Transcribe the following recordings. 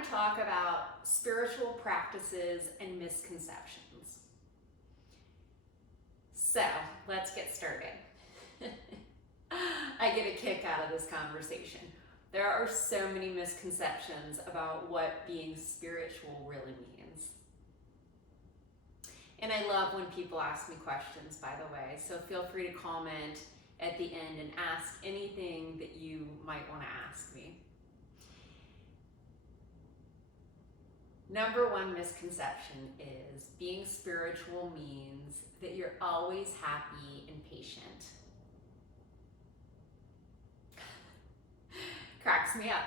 want to talk about spiritual practices and misconceptions. So let's get started. I get a kick out of this conversation. There are so many misconceptions about what being spiritual really means. And I love when people ask me questions, by the way, so feel free to comment at the end and ask anything that you might want to ask me. Number one misconception is being spiritual means that you're always happy and patient. Cracks me up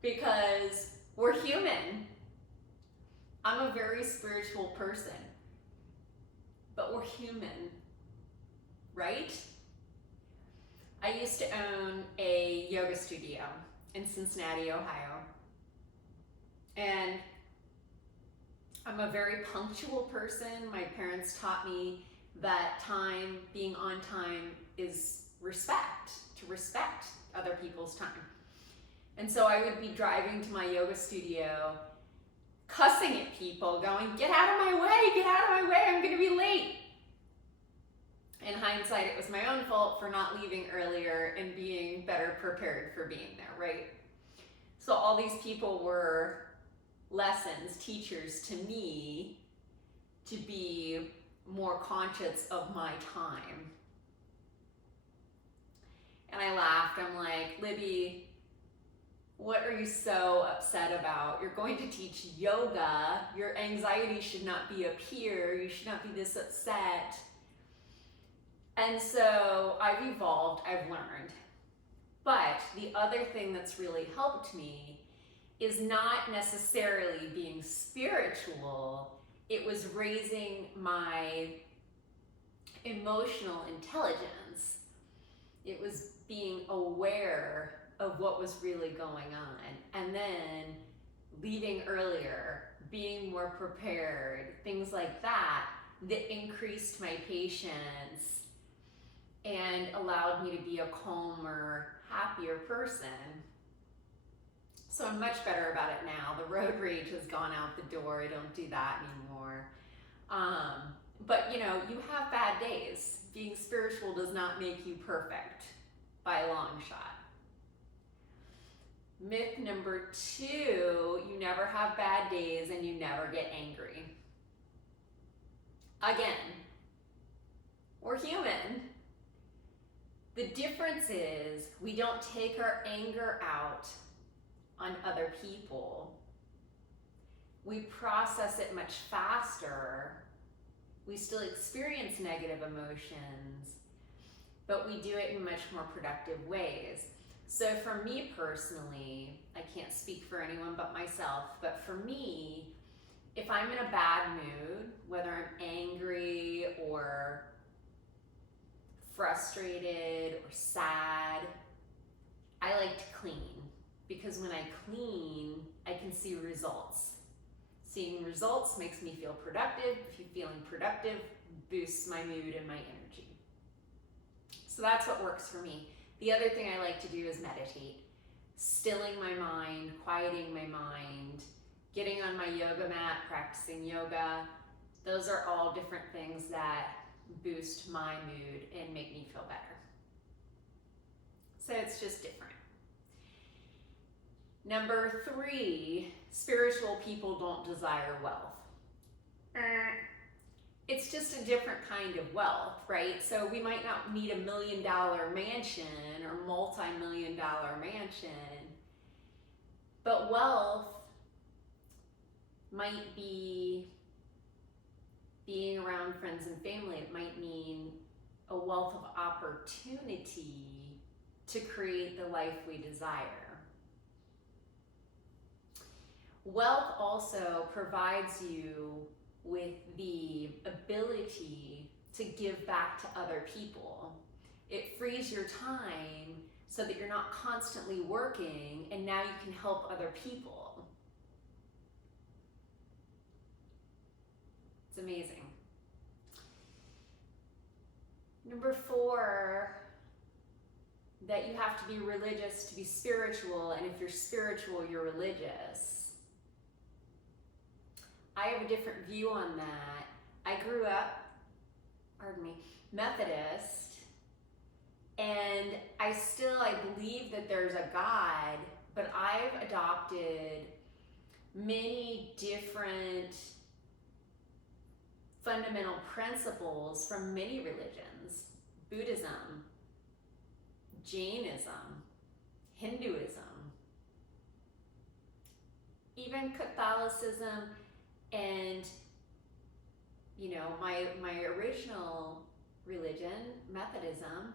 because we're human. I'm a very spiritual person, but we're human, right? I used to own a yoga studio in Cincinnati, Ohio, and I'm a very punctual person. My parents taught me that being on time is respect, to respect other people's time. And so I would be driving to my yoga studio, cussing at people, going, get out of my way, I'm gonna be late. In hindsight, it was my own fault for not leaving earlier and being better prepared for being there, right? So all these people were lessons, teachers to me to be more conscious of my time. And I laughed. I'm like, Libby, what are you so upset about? You're going to teach yoga. Your anxiety should not be up here. You should not be this upset. And so I've evolved, I've learned. But the other thing that's really helped me is not necessarily being spiritual. It was raising my emotional intelligence. It was being aware of what was really going on, and then leaving earlier, being more prepared, things like that increased my patience and allowed me to be a calmer, happier person. So I'm much better about it now. The road rage has gone out the door. I don't do that anymore. But you have bad days. Being spiritual does not make you perfect by a long shot. Myth number 2, you never have bad days and you never get angry. Again, we're human. The difference is we don't take our anger out on other people. We process it much faster. We still experience negative emotions, but we do it in much more productive ways. So for me personally, I can't speak for anyone but myself, but for me, if I'm in a bad mood, whether I'm angry or frustrated or sad, I like to clean, because when I clean, I can see results. Seeing results makes me feel productive. Feeling productive boosts my mood and my energy. So that's what works for me. The other thing I like to do is meditate. Stilling my mind, quieting my mind, getting on my yoga mat, practicing yoga. Those are all different things that boost my mood and make me feel better. So it's just different. Number 3, spiritual people don't desire wealth. It's just a different kind of wealth, right? So we might not need $1 million mansion or multi-million-dollar mansion, but wealth might be being around friends and family. It might mean a wealth of opportunity to create the life we desire. Wealth also provides you with the ability to give back to other people. It frees your time so that you're not constantly working, and now you can help other people. It's amazing. Number 4, that you have to be religious to be spiritual, and if you're spiritual, you're religious. I have a different view on that. I grew up, Methodist, and I believe that there's a God, but I've adopted many different fundamental principles from many religions: Buddhism, Jainism, Hinduism, even Catholicism, and my original religion, Methodism.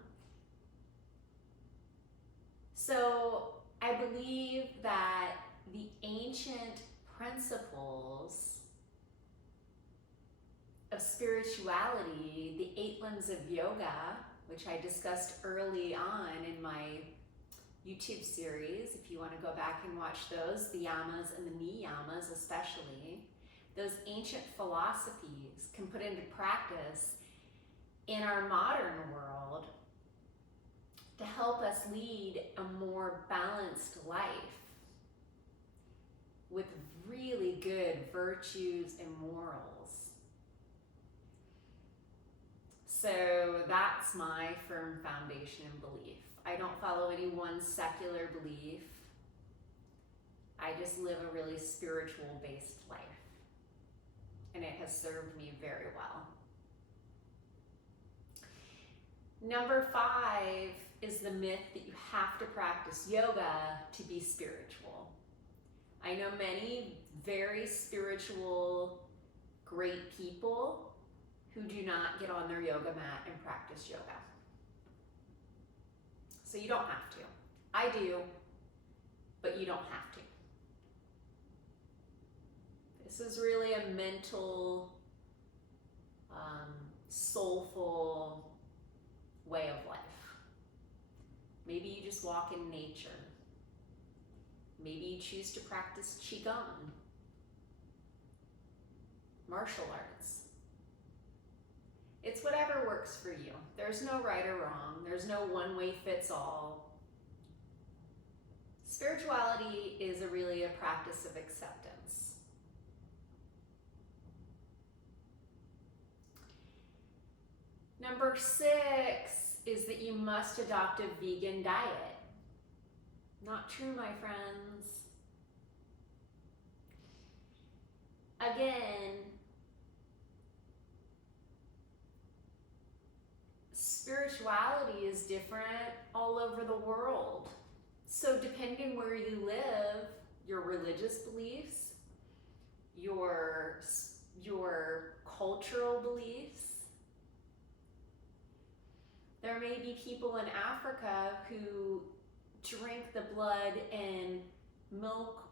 So I believe that the ancient principles of spirituality, the 8 limbs of yoga, which I discussed early on in my YouTube series, if you want to go back and watch those, the yamas and the niyamas especially, those ancient philosophies can put into practice in our modern world to help us lead a more balanced life with really good virtues and morals. So that's my firm foundation and belief. I don't follow any one secular belief. I just live a really spiritual based life. And it has served me very well. Number 5 is the myth that you have to practice yoga to be spiritual. I know many very spiritual, great people who do not get on their yoga mat and practice yoga. So you don't have to. I do, but you don't have to. This is really a mental, soulful way of life. Maybe you just walk in nature. Maybe you choose to practice Qigong, martial arts. It's whatever works for you. There's no right or wrong. There's no one way fits all. Spirituality is really a practice of acceptance. Number 6 is that you must adopt a vegan diet. Not true, my friends. Again, spirituality is different all over the world. So depending where you live, your religious beliefs, your cultural beliefs. There may be people in Africa who drink the blood and milk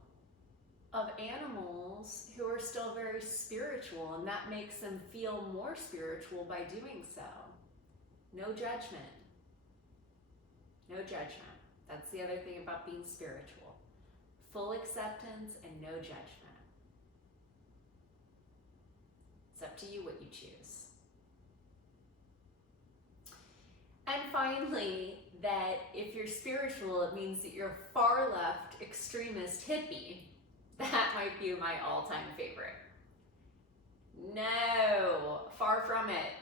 of animals who are still very spiritual, and that makes them feel more spiritual by doing so. No judgment. No judgment. That's the other thing about being spiritual. Full acceptance and no judgment. It's up to you what you choose. And finally, that if you're spiritual, it means that you're far left extremist hippie. That might be my all-time favorite. No, far from it.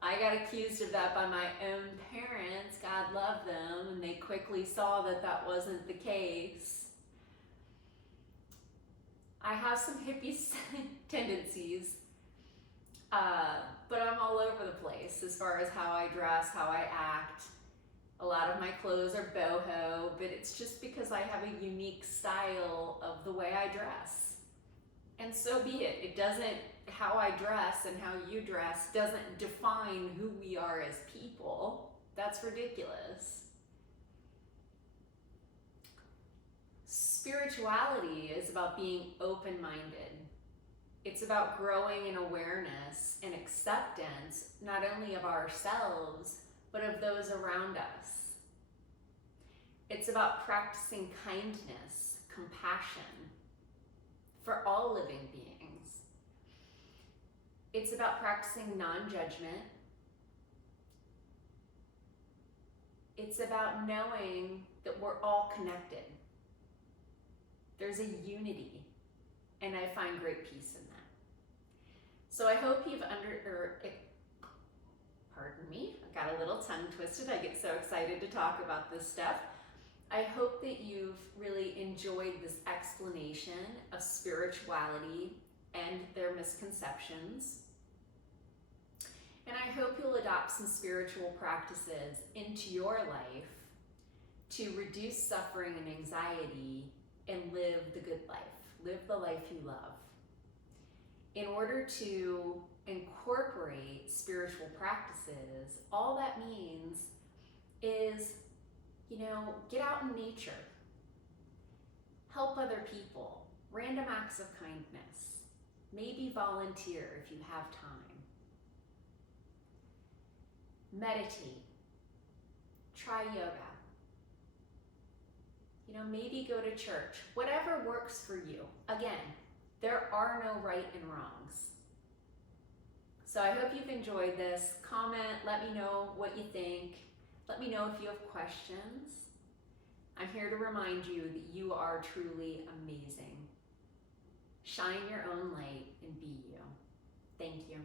I got accused of that by my own parents, God love them, and they quickly saw that that wasn't the case. I have some hippie tendencies, but I'm all over the place as far as how I dress, how I act. A lot of my clothes are boho, but it's just because I have a unique style of the way I dress. And so be it. It doesn't, how I dress and how you dress doesn't define who we are as people. That's ridiculous. Spirituality is about being open-minded. It's about growing in awareness and acceptance, not only of ourselves, but of those around us. It's about practicing kindness, compassion for all living beings. It's about practicing non-judgment. It's about knowing that we're all connected. There's a unity. And I find great peace in that. So I hope you've pardon me, I got a little tongue twisted. I get so excited to talk about this stuff. I hope that you've really enjoyed this explanation of spirituality and their misconceptions. And I hope you'll adopt some spiritual practices into your life to reduce suffering and anxiety and live the good life, live the life you love. In order to incorporate spiritual practices, all that means is, get out in nature, help other people, random acts of kindness, maybe volunteer if you have time, meditate, try yoga, maybe go to church, whatever works for you. Again, there are no right and wrongs. So I hope you've enjoyed this. Comment, let me know what you think. Let me know if you have questions. I'm here to remind you that you are truly amazing. Shine your own light and be you. Thank you.